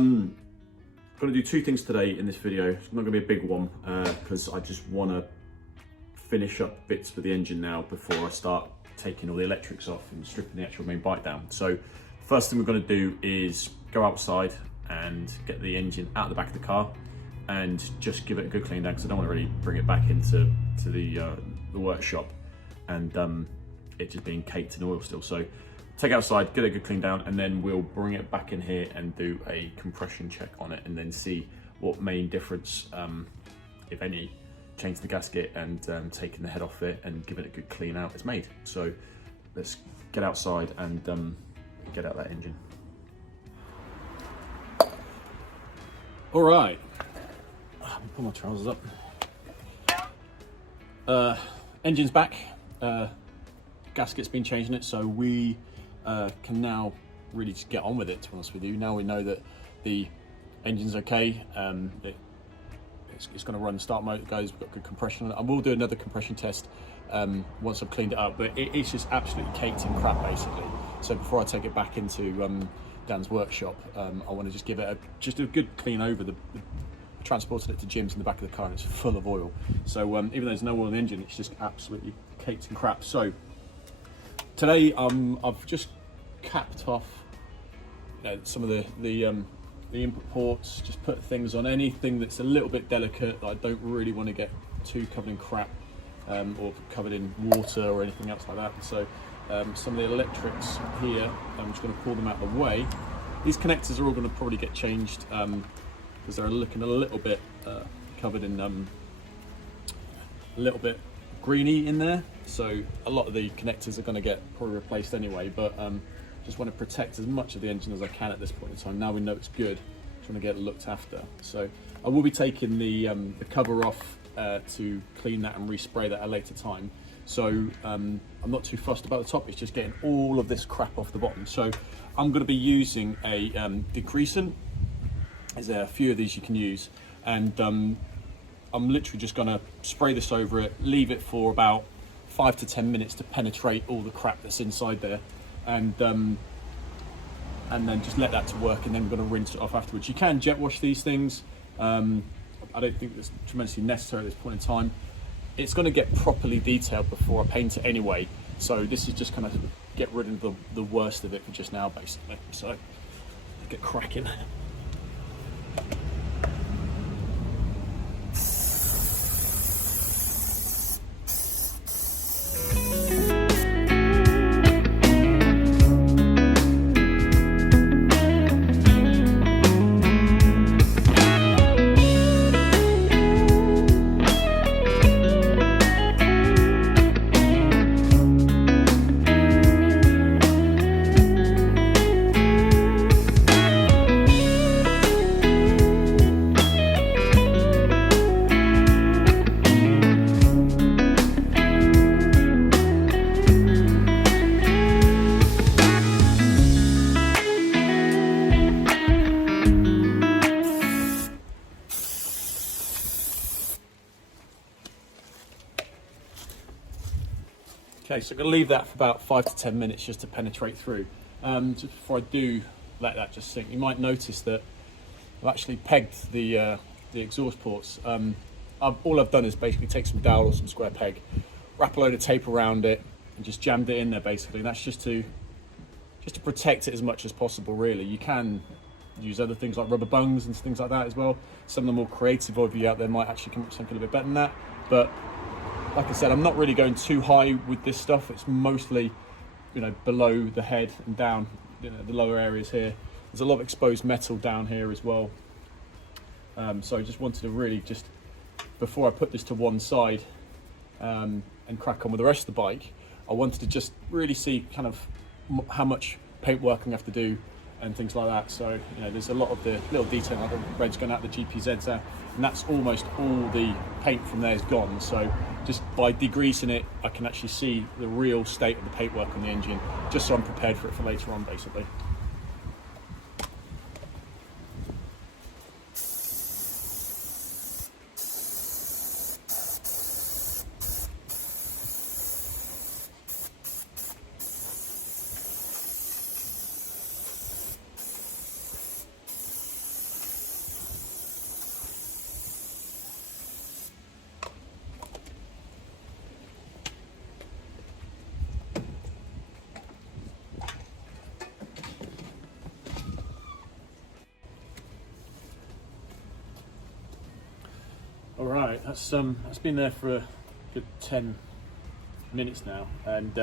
Going to do two things today in this video. It's not going to be a big one because I just want to finish up bits for the engine now before I start taking all the electrics off and stripping the actual main bike down. So first thing we're going to do is go outside and get the engine out the back of the car and just give it a good clean down, because I don't want to really bring it back into the workshop and it just being caked in oil still. So take it outside, get a good clean down, and then we'll bring it back in here and do a compression check on it and then see what main difference, if any, change the gasket and taking the head off it and giving it a good clean out is made. So let's get outside and get out that engine. All right, let me pull my trousers up. Engine's back, gasket's been changing it, so we can now really just get on with it, to be honest with you. Now we know that the engine's okay, it's going to run start mode, guys. We've got good compression on it. I will do another compression test once I've cleaned it up, but it's just absolutely caked in crap basically. So before I take it back into Dan's workshop, I want to just give it a good clean over. Transported it to Jim's in the back of the car and it's full of oil. So even though there's no oil in the engine, it's just absolutely caked in crap. So today I've just capped off some of the input ports, just put things on anything that's a little bit delicate that I don't really want to get too covered in crap or covered in water or anything else like that. So some of the electrics here, I'm just going to pull them out of the way. These connectors are all going to probably get changed because they're looking a little bit covered in a little bit greeny in there. So a lot of the connectors are going to get probably replaced anyway, but just want to protect as much of the engine as I can at this point in time. Now we know it's good, just want to get it looked after. So I will be taking the cover off to clean that and respray that at a later time. So I'm not too fussed about the top, it's just getting all of this crap off the bottom. So I'm going to be using a degreasant. There's a few of these you can use, and I'm literally just going to spray this over it, leave it for about 5 to 10 minutes to penetrate all the crap that's inside there, and then just let that to work, and then we're going to rinse it off afterwards. You can jet wash these things. I don't think that's tremendously necessary at this point in time. It's going to get properly detailed before I paint it anyway, so this is just kind of get rid of the worst of it for just now basically. So get cracking. Okay, so I'm going to leave that for about 5 to 10 minutes just to penetrate through. Just before I do let that just sink, you might notice that I've actually pegged the exhaust ports. All I've done is basically take some dowel or some square peg, wrap a load of tape around it, and just jammed it in there basically. And that's just to protect it as much as possible, really. You can use other things like rubber bungs and things like that as well. Some of the more creative of you out there might actually come up with something a little bit better than that. But like I said, I'm not really going too high with this stuff. It's mostly, below the head and down, the lower areas here. There's a lot of exposed metal down here as well. So I just wanted to really just, before I put this to one side and crack on with the rest of the bike, I wanted to just really see kind of how much paint work I have to do and things like that. So there's a lot of the little detail, like the red's going out, the GPZ's out, and that's almost all the paint from there is gone. So just by degreasing it, I can actually see the real state of the paintwork on the engine, just so I'm prepared for it for later on basically. Right, that's been there for a good 10 minutes now, and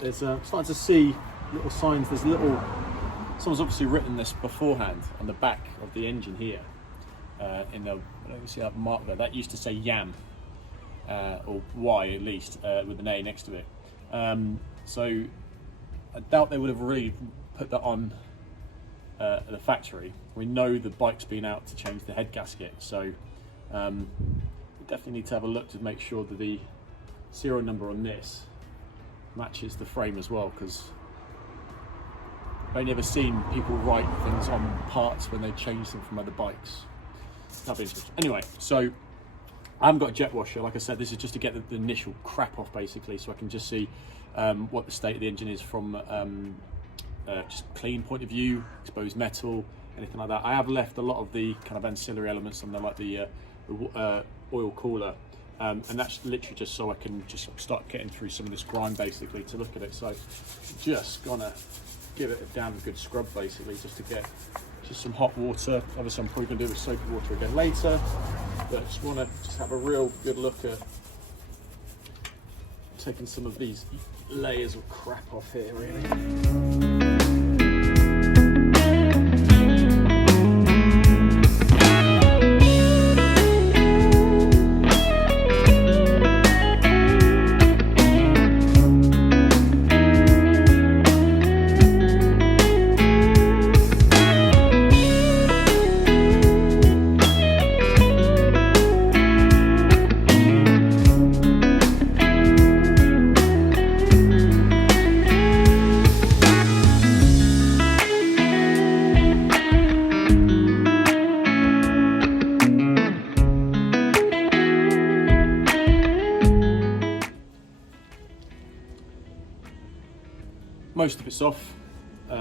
there's starting to see little signs. Someone's obviously written this beforehand on the back of the engine here. In the, I don't see that mark there. That used to say YAM, or Y at least, with an A next to it. So I doubt they would have really put that on at the factory. We know the bike's been out to change the head gasket, so we definitely need to have a look to make sure that the serial number on this matches the frame as well, because I've only ever seen people write things on parts when they change them from other bikes. That'd be interesting. Anyway, so I haven't got a jet washer. Like I said, this is just to get the initial crap off, basically, so I can just see what the state of the engine is from just clean point of view, exposed metal, anything like that. I have left a lot of the kind of ancillary elements on there, like the oil cooler, and that's literally just so I can just start getting through some of this grime, basically, to look at it. So just gonna give it a damn good scrub, basically, just to get just some hot water. Obviously I'm probably gonna do the soapy water again later, but I just want to have a real good look at taking some of these layers of crap off here, really. Most of it's off,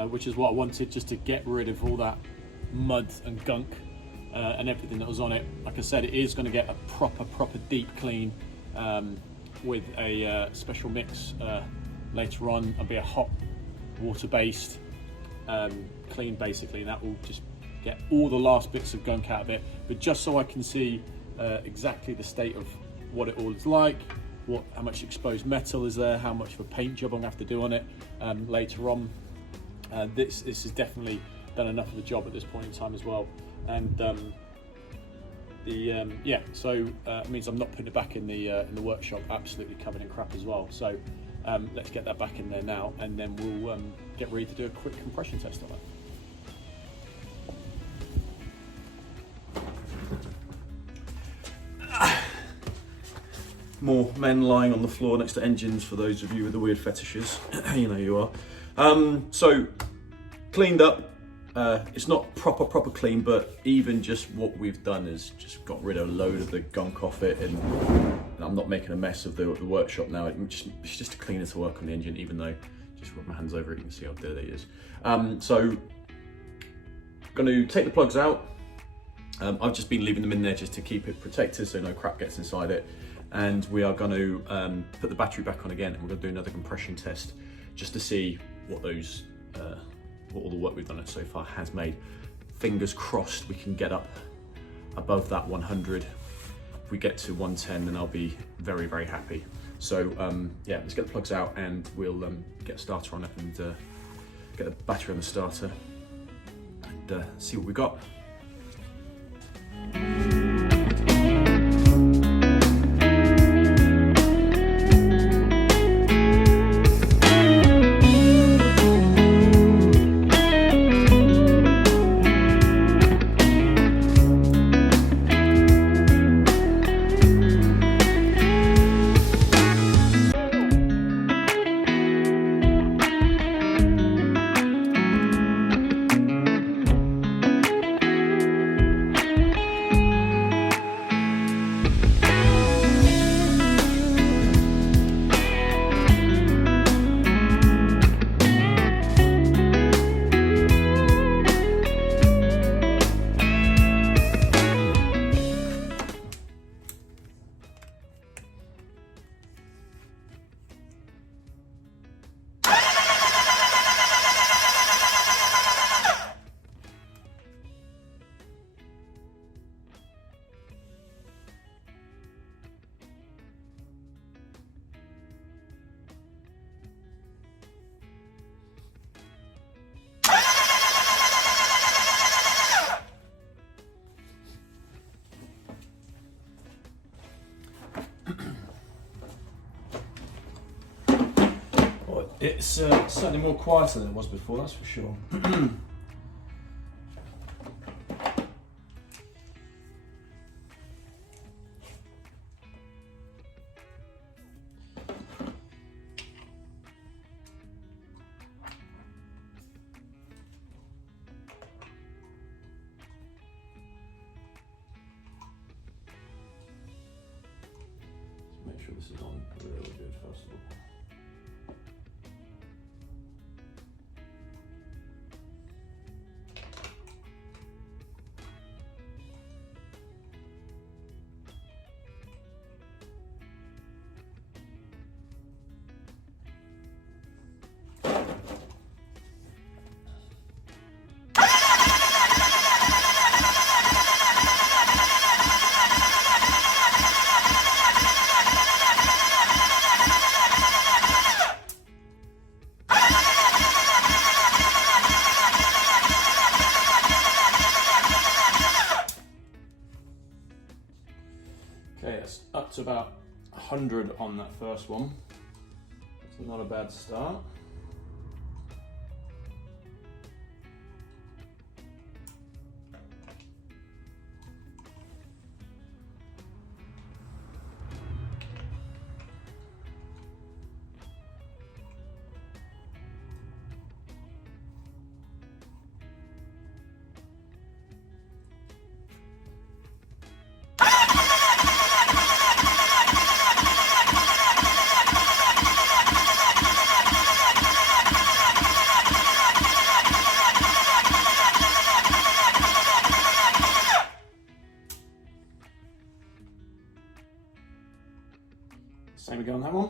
which is what I wanted, just to get rid of all that mud and gunk and everything that was on it. Like I said, it is going to get a proper deep clean with a special mix later on. It'll be a hot water based clean, basically, and that will just get all the last bits of gunk out of it. But just so I can see exactly the state of what it all is like, how much exposed metal is there, how much of a paint job I'm gonna have to do on it later on. This has definitely done enough of the job at this point in time as well. And yeah, so it means I'm not putting it back in the workshop absolutely covered in crap as well. So let's get that back in there now, and then we'll get ready to do a quick compression test on it. More men lying on the floor next to engines, for those of you with the weird fetishes. You know you are. So cleaned up. It's not proper clean, but even just what we've done is just got rid of a load of the gunk off it, and I'm not making a mess of the workshop now. It's just a cleaner to work on the engine, even though just rub my hands over it, you can see how dirty it is. So going to take the plugs out. I've just been leaving them in there just to keep it protected so no crap gets inside it. And we are going to put the battery back on again, and we're going to do another compression test just to see what those, what all the work we've done it so far has made. Fingers crossed we can get up above that 100. If we get to 110, then I'll be very, very happy. So yeah, let's get the plugs out and we'll get a starter on it and get the battery on the starter and see what we got. It's certainly more quieter than it was before, that's for sure. Make sure this is on really good first of all. Okay, it's up to about 100 on that first one. It's not a bad start. Same again on that one.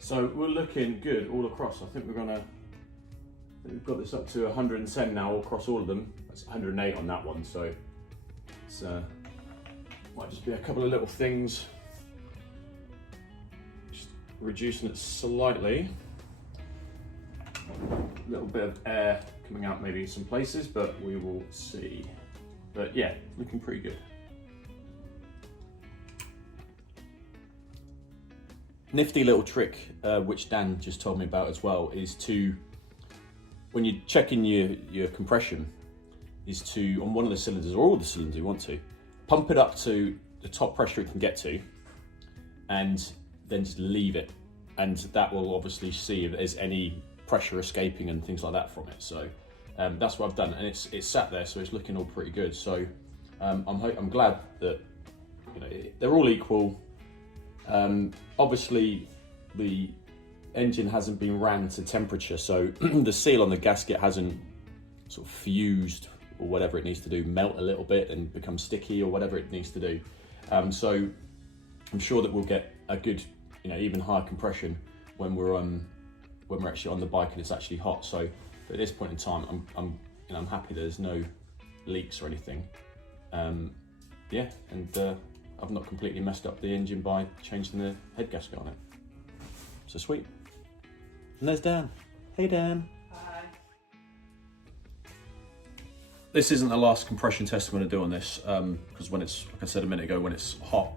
So we're looking good all across. I think we've got this up to 110 now all across all of them. That's 108 on that one, so it's might just be a couple of little things. Just reducing it slightly. A little bit of air coming out maybe in some places, but we will see. But yeah, looking pretty good. Nifty little trick, which Dan just told me about as well, is to, when you're checking your compression, is to, on one of the cylinders, or all the cylinders you want to, pump it up to the top pressure it can get to, and then just leave it. And that will obviously see if there's any pressure escaping and things like that from it. So that's what I've done, and it's sat there, so it's looking all pretty good. So I'm glad that, you know, they're all equal. Obviously the engine hasn't been ran to temperature, so the seal on the gasket hasn't sort of fused or whatever it needs to do, melt a little bit and become sticky or whatever it needs to do. So I'm sure that we'll get a good, you know, even higher compression when we're actually on the bike and it's actually hot. So at this point in time, I'm happy there's no leaks or anything. Yeah, and I've not completely messed up the engine by changing the head gasket on it. So sweet. And there's Dan. Hey Dan. Hi. This isn't the last compression test I'm going to do on this, because when it's, like I said a minute ago, when it's hot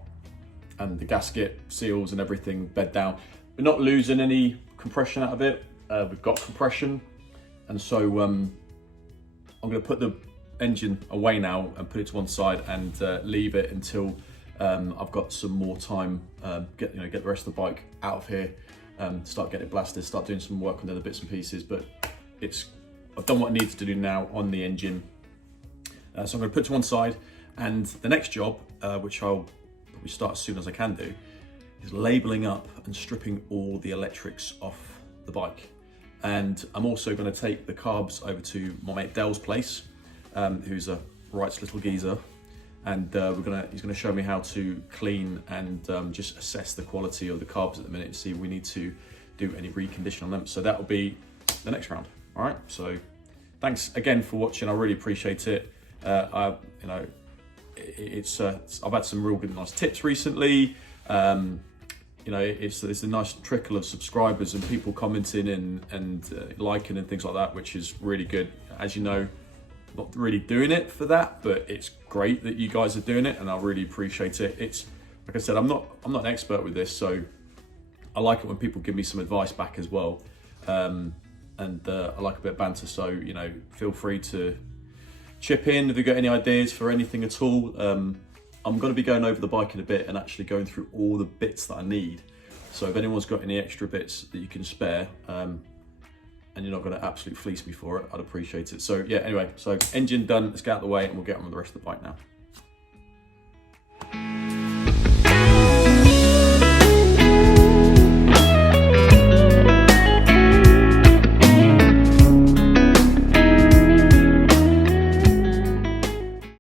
and the gasket seals and everything bed down, we're not losing any compression out of it. We've got compression, and so I'm going to put the engine away now and put it to one side and leave it until I've got some more time, get the rest of the bike out of here, start getting it blasted, start doing some work on the other bits and pieces. But I've done what I need to do now on the engine. So I'm going to put it to one side, and the next job, which I'll probably start as soon as I can do, is labeling up and stripping all the electrics off the bike. And I'm also going to take the carbs over to my mate Dell's place, who's a right little geezer, and he's gonna show me how to clean and just assess the quality of the carbs at the minute and see if we need to do any recondition on them. So that will be the next round. All right, so thanks again for watching. I really appreciate it. I've had some real good, nice tips recently. It's a nice trickle of subscribers and people commenting and liking and things like that, which is really good. As you know, not really doing it for that, but it's great that you guys are doing it, and I really appreciate it. It's like I said, I'm not an expert with this, so I like it when people give me some advice back as well, and I like a bit of banter. So feel free to chip in if you've got any ideas for anything at all. I'm going to be going over the bike in a bit and actually going through all the bits that I need. So if anyone's got any extra bits that you can spare, and you're not going to absolutely fleece me for it, I'd appreciate it. So yeah, anyway, so engine done, let's get out of the way and we'll get on with the rest of the bike now.